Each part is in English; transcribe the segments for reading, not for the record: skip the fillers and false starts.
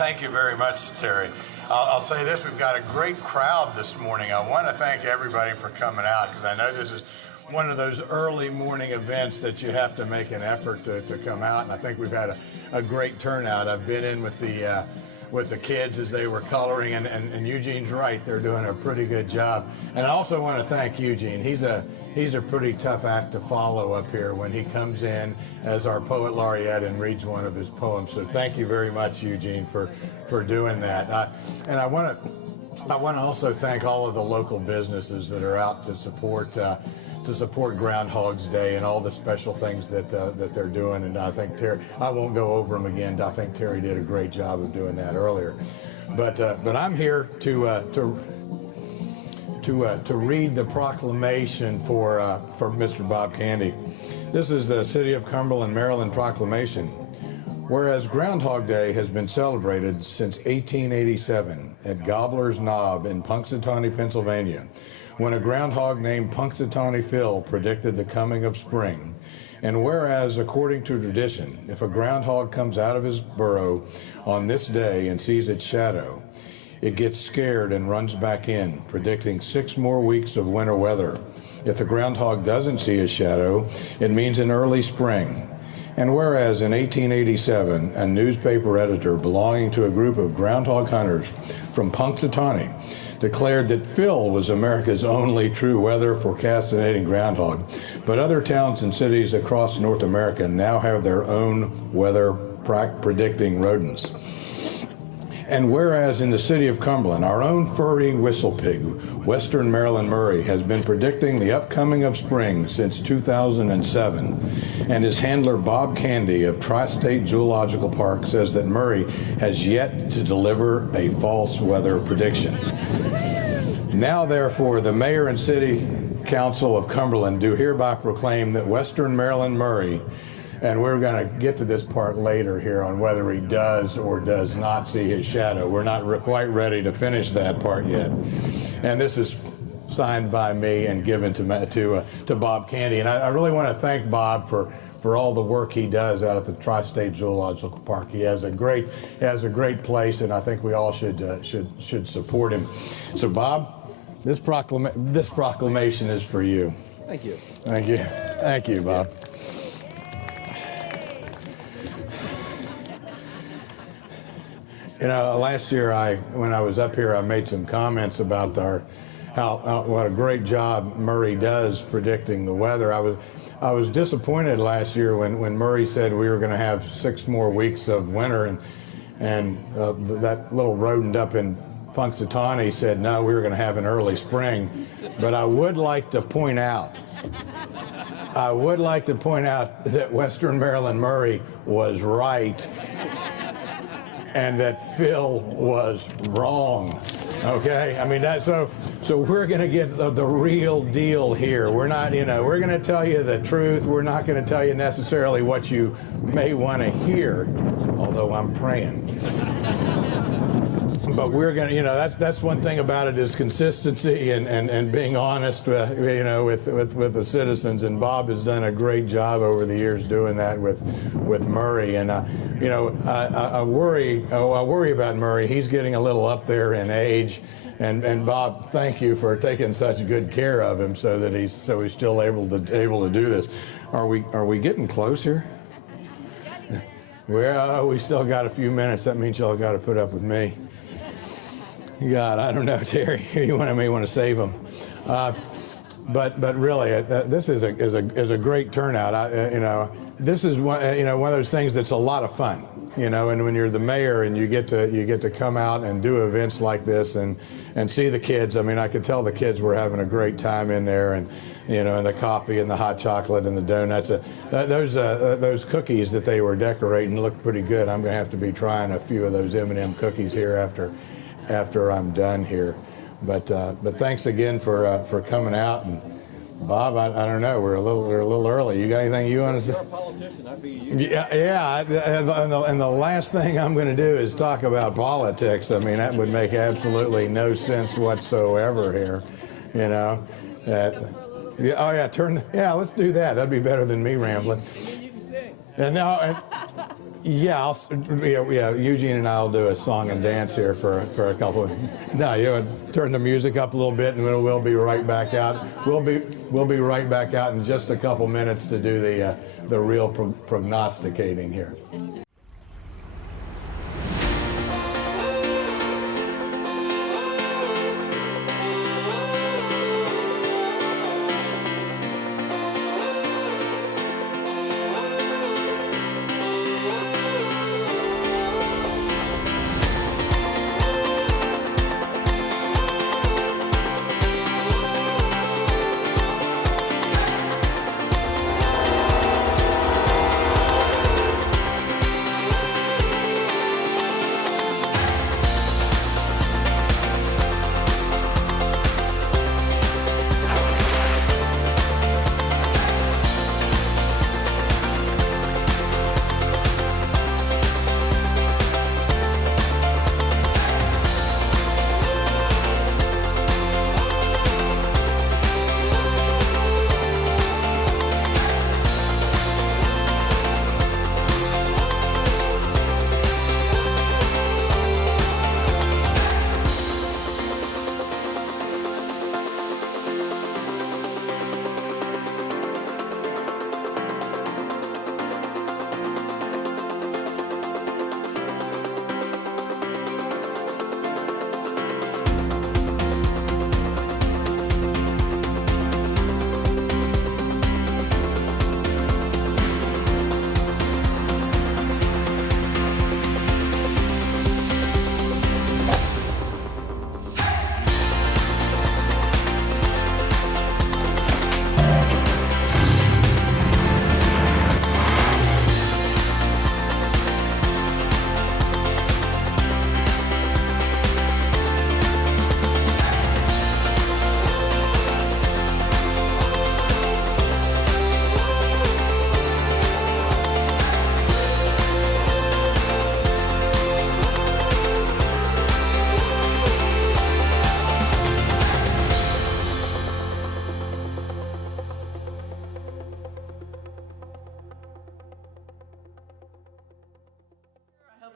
Thank you very much, Terry. I'll say this, we've got a great crowd this morning. I want to thank everybody for coming out, because I know this is one of those early morning events that you have to make an effort to come out, and I think we've had a great turnout. I've been in with the kids as they were coloring, and Eugene's right, they're doing a pretty good job. And I also want to thank Eugene. He's a pretty tough act to follow up here when he comes in as our poet laureate and reads one of his poems. So thank you very much, Eugene, for doing that. And I want to also thank all of the local businesses that are out to support Groundhog's Day and all the special things that they're doing. And I think Terry, I won't go over them again. I think Terry did a great job of doing that earlier. But I'm here to read the proclamation for Mr. Bob Candy. This is the City of Cumberland, Maryland proclamation. Whereas Groundhog Day has been celebrated since 1887 at Gobbler's Knob in Punxsutawney, Pennsylvania, when a groundhog named Punxsutawney Phil predicted the coming of spring. And whereas, according to tradition, if a groundhog comes out of his burrow on this day and sees its shadow, it gets scared and runs back in, predicting 6 more weeks of winter weather. If the groundhog doesn't see his shadow, it means an early spring. And whereas in 1887, a newspaper editor belonging to a group of groundhog hunters from Punxsutawney declared that Phil was America's only true weather forecastinating groundhog, but other towns and cities across North America now have their own weather predicting rodents. And whereas in the city of Cumberland, our own furry whistle pig, Western Maryland Murray, has been predicting the upcoming of spring since 2007, and his handler Bob Candy of Tri-State Zoological Park says that Murray has yet to deliver a false weather prediction. Now, therefore, the Mayor and City Council of Cumberland do hereby proclaim that Western Maryland Murray, and we're going to get to this part later here on whether he does or does not see his shadow. We're not quite ready to finish that part yet. And this is signed by me and given to Bob Candy. And I really want to thank Bob for all the work he does out at the Tri-State Zoological Park. He has a great place, and I think we all should support him. So, Bob, this proclamation is for you. Thank you. Thank you. Thank you, Bob. You know, last year when I was up here, I made some comments about what a great job Murray does predicting the weather. I was disappointed last year when Murray said we were going to have 6 more weeks of winter, and that little rodent up in Punxsutawney said no, we were going to have an early spring. But I would like to point out that Western Maryland Murray was right, and that Phil was wrong. Okay, I mean so we're going to get the real deal here. We're not, we're going to tell you the truth. We're not going to tell you necessarily what you may want to hear, although I'm praying. But we're going to, that's one thing about it, is consistency and being honest, with the citizens. And Bob has done a great job over the years doing that with Murray. And I worry about Murray. He's getting a little up there in age. And Bob, thank you for taking such good care of him so he's still able to do this. Are we getting close here? Well, we still got a few minutes. That means y'all got to put up with me. God, I don't know, Terry. You may want to save them, but really, this is a great turnout. This is one of those things that's a lot of fun. And when you're the mayor and you get to come out and do events like this and see the kids. I mean, I could tell the kids were having a great time in there, and and the coffee and the hot chocolate and the donuts. Those cookies that they were decorating looked pretty good. I'm going to have to be trying a few of those M&M cookies here after I'm done here. But thanks again for coming out. And Bob, I don't know, we're a little early. You got anything you want to say? You're a politician. I figure you. Yeah. And the last thing I'm going to do is talk about politics. I mean, that would make absolutely no sense whatsoever here. Let's do that. That'd be better than me rambling. And now, Yeah, Eugene and I will do a song and dance here for a couple. No, you would turn the music up a little bit, and we'll be right back out. We'll be right back out in just a couple minutes to do the real prognosticating here.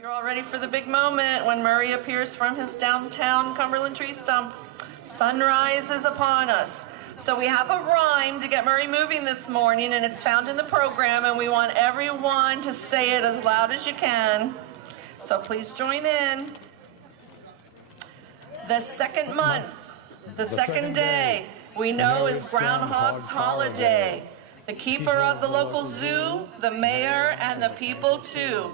You're all ready for the big moment when Murray appears from his downtown Cumberland tree stump. Sunrise is upon us. So we have a rhyme to get Murray moving this morning, and it's found in the program, and we want everyone to say it as loud as you can. So please join in. The second month, the second day, we know is Groundhog's holiday. The keeper of the local zoo, the mayor, and the people too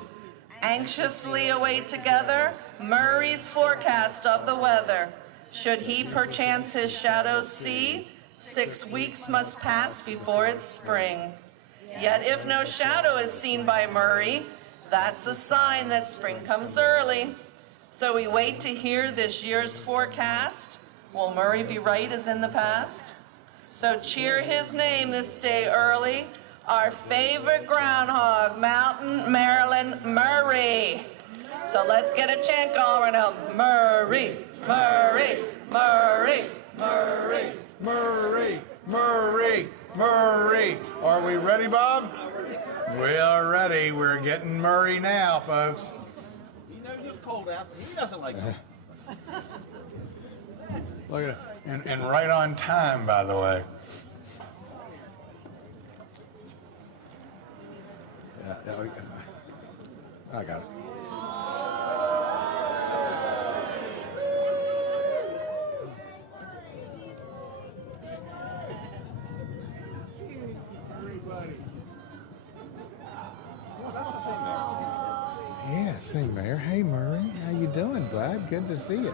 anxiously await together Murray's forecast of the weather. Should he perchance his shadow see, 6 weeks must pass before it's spring. Yet if no shadow is seen by Murray, that's a sign that spring comes early. So we wait to hear this year's forecast. Will Murray be right as in the past? So cheer his name this day early, our favorite groundhog, Mountain Maryland Murray. So let's get a chant going right now. Murray, Murray, Murray, Murray. Murray, Murray, Murray. Are we ready, Bob? We are ready. We're getting Murray now, folks. He knows it's cold out, so he doesn't like it. Look at it. And right on time, by the way. Yeah, I got it. Yeah, sing Mayor. Hey Murray, how you doing, bud? Good to see you.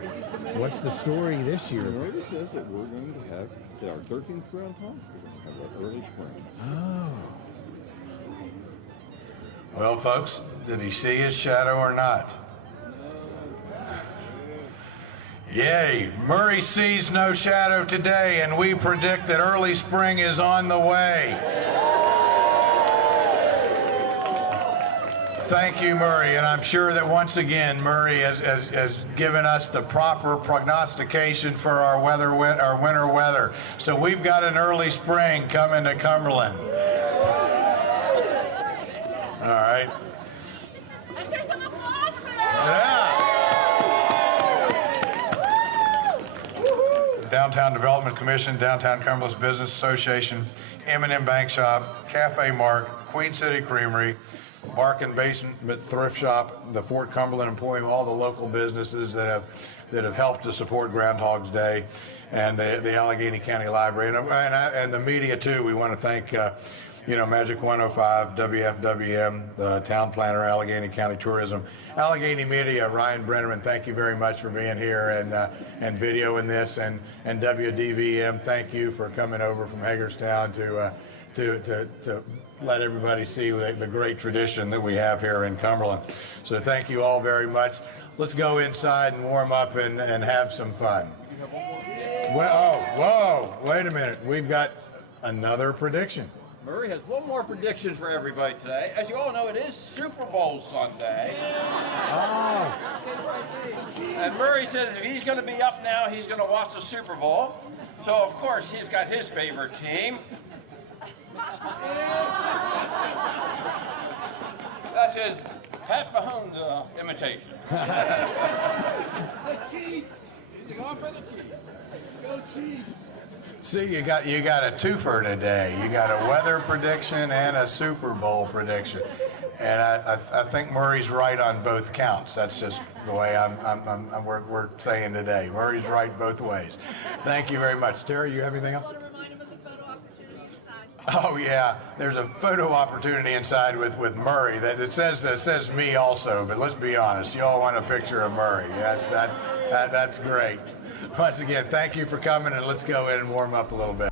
What's the story this year? Murray says that we're going to have our 13th groundhog. We're going to have our early spring. Oh. Well, folks, did he see his shadow or not? Yay, Murray sees no shadow today, and we predict that early spring is on the way. Thank you, Murray, and I'm sure that once again, Murray has given us the proper prognostication for our winter weather. So we've got an early spring coming to Cumberland. All right. Downtown Development Commission, Downtown Cumberland's Business Association, M&M Bank Shop, Cafe Mark, Queen City Creamery, Bark and Basement Thrift Shop, the Fort Cumberland Emporium, all the local businesses that have helped to support Groundhog's Day, and the Allegheny County Library, and the media too. We want to thank Magic 105, WFWM, the Town Planner, Allegheny County Tourism, Allegheny Media, Ryan Brenneman, thank you very much for being here and videoing this, and WDVM, thank you for coming over from Hagerstown to let everybody see the great tradition that we have here in Cumberland. So thank you all very much. Let's go inside and warm up and have some fun. Whoa, wait a minute. We've got another prediction. Murray has one more prediction for everybody today. As you all know, it is Super Bowl Sunday. Oh. And Murray says if he's going to be up now, he's going to watch the Super Bowl. So, of course, he's got his favorite team. That's his Pat Mahomes imitation. The Chiefs. He's going for the Chiefs. Go Chiefs. See, you got a twofer today. You got a weather prediction and a Super Bowl prediction, and I think Murray's right on both counts. That's just the way we're saying today. Murray's right both ways. Thank you very much, Terry. You have anything else? Oh yeah, there's a photo opportunity inside with Murray. That it says me also, but let's be honest, you all want a picture of Murray. That's great. Once again, thank you for coming, and let's go in and warm up a little bit.